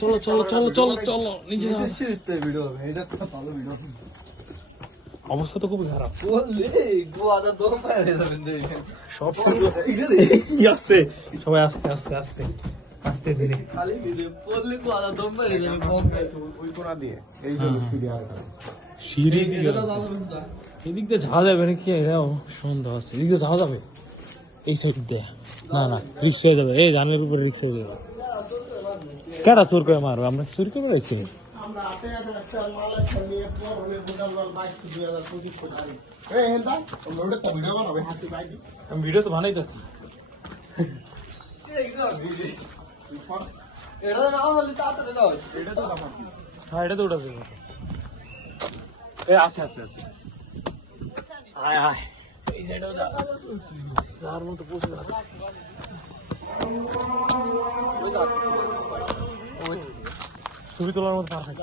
চলো চলো চলো চলো চলো নিচে যাও। অবস্থা তো খুবই খারাপ। সব কি আসতে সবাই আস্তে আস্তে আস্তে আস্তে ধীরে সিঁড়ি দিকে এদিক দিয়ে যাওয়া যাবে নাকি? এরাও সন্ধ্যা আছে, এদিক দিয়ে যাওয়া যাবে এই সাইড দিয়ে? না না, রিক্সা হয়ে যাবে। এই জানের উপরে রিক্সা হয়ে যাবে। কেডা চোর করে মারবে? আমরা চুরি করে রয়েছি। আমি ভিডিও তো বানাইতেছি। হ্যাঁ, এটা তো উঠেছে। আছে আছে আছে। আয় আয়, এই সাইডেও যা, যার মতো পৌঁছে যাচ্ছে। ছবি তোলার মতো পারফেক্ট।